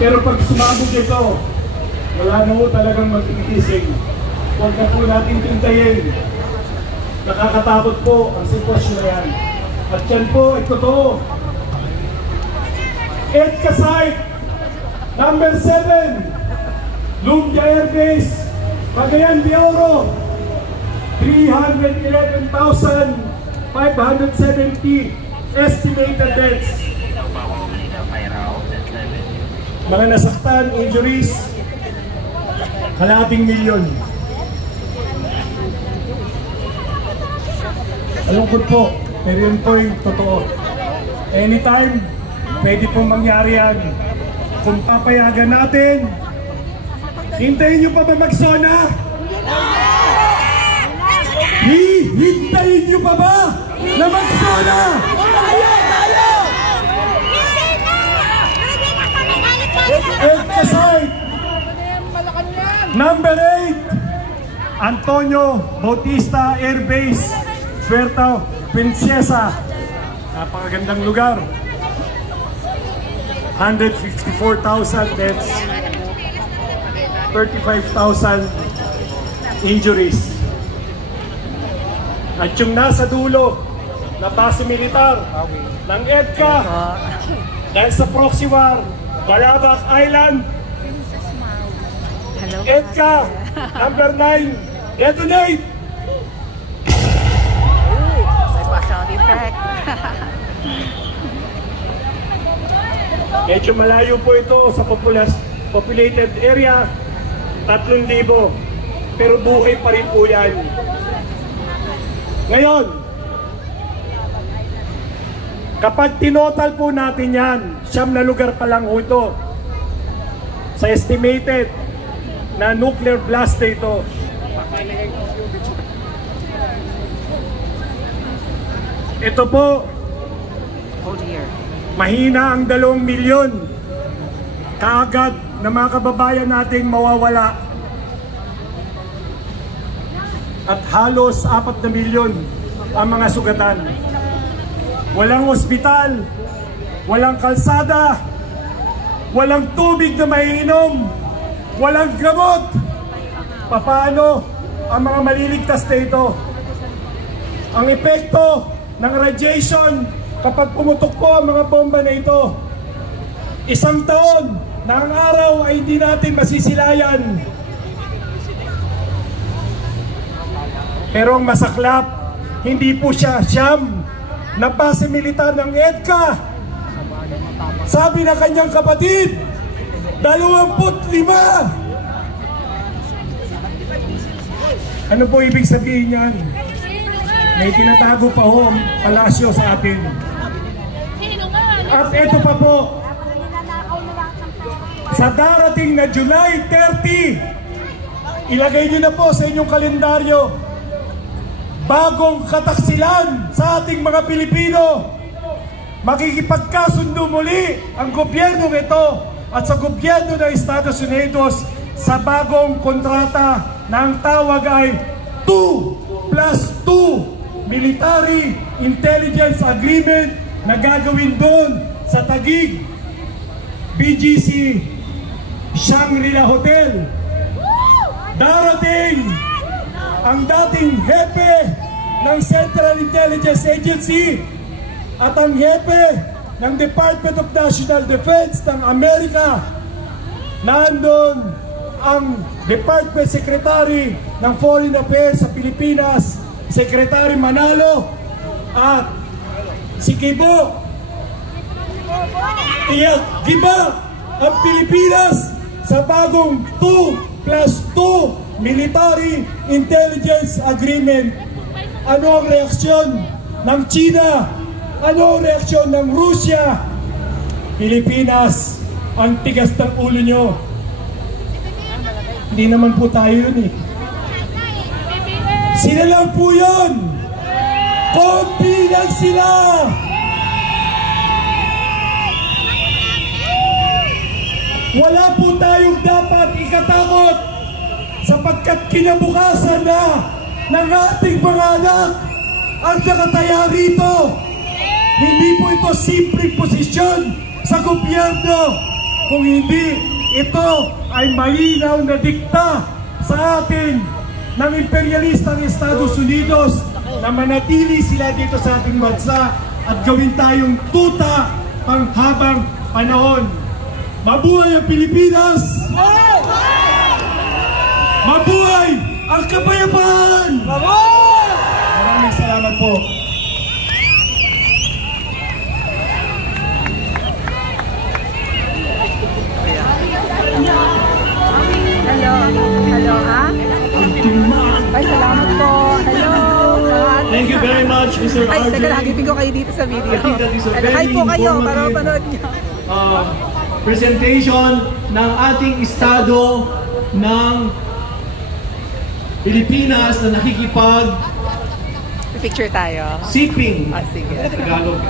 Pero pag sumabog ito, wala na ho talagang magtigising. Huwag na po natin tintayin. Nakakatakot po ang sitwasyon na yan. At yan po ay totoo. EDCA site number 7, Lumbia Air Base, Cagayan de Oro, 311,570 estimated deaths. Mga nasaktan, injuries, kalahating milyon. Malungkot po, pero yun po yung totoo. Anytime, pwede pong mangyari yan. Kung papayagan natin, hintayin nyo pa ba mag-sona? Hintayin nyo pa ba na mag-sona? EDCA site number 8, Antonio Bautista Air Base, Puerto Princesa. Napakagandang lugar. 154,000 deaths, 35,000 injuries. At yung nasa dulo na base militar ng EDCA dahil sa proxy war, Barabac Island, EDCA number 9, detonate! Sound effect. Medyo malayo po ito sa populated area, 3,000. Pero buhay pa rin po yan. Ngayon, kapag tinotal po natin yan, 9 na lugar pa lang ito sa estimated na nuclear blast ito. Ito po, mahina ang 2 milyon kaagad na mga kababayan nating mawawala. At halos 4 na milyon ang mga sugatan. Walang ospital, walang kalsada, walang tubig na maiinom, walang gamot. Paano ang mga maliligtas na ito? Ang epekto ng radiation kapag pumutok po ang mga bomba na ito, 1 taon na ang araw ay hindi natin masisilayan. Pero ang masaklap, hindi po siya 9 na base militar ng EDCA. Sabi na kanyang kapatid, 25. Ano po ibig sabihin yan? May tinatago pa ho ang palasyo sa atin. At ito pa po, sa darating na July 30, ilagay nyo na po sa inyong kalendaryo, bagong kataksilan sa ating mga Pilipino. Makikipagkasundo muli ang gobyerno ito at sa gobyerno ng Estados Unidos sa bagong kontrata na ang tawag ay 2+2 Military Intelligence Agreement na gagawin doon sa Taguig BGC Shangri-La Hotel. Darating ang dating hepe ng Central Intelligence Agency at ang hepe ng Department of National Defense ng Amerika. Nandun ang Department Secretary ng Foreign Affairs sa Pilipinas, Secretary Manalo, at si Kibo. Giba ang Pilipinas sa bagong 2+2 Military Intelligence Agreement. Ano ang reaksyon ng China? Ano ang reaksyon ng Russia? Pilipinas, ang tigas ng ulo nyo. Hindi naman po tayo yun eh. Sila lang po yun. Konti lang sila. Wala po tayong dapat ikatakot sapagkat kinabukasan na ng ating mga anak ang nakataya rito. Hindi po ito simpleng posisyon sa gobyerno. kung hindi ito ay malinaw na dikta sa atin ng imperialistang Estados Unidos na manatili sila dito sa ating bansa at gawin tayong tuta panghabang panahon. Mabuhay ang Pilipinas! Mabuhay ang kapayapaan! Maraming salamat po. Hello. Hello, ha? Ay, salamat po. Hello. Thank you very much, Mr. Ay, Arjun. teka, nagipin ko kayo dito sa video. I think that is a very Hi po kayo, para informative, mapanood nyo. Presentation ng ating estado ng Pilipinas na nakikipag Picture tayo. sipping Ah, sige. Tagalog.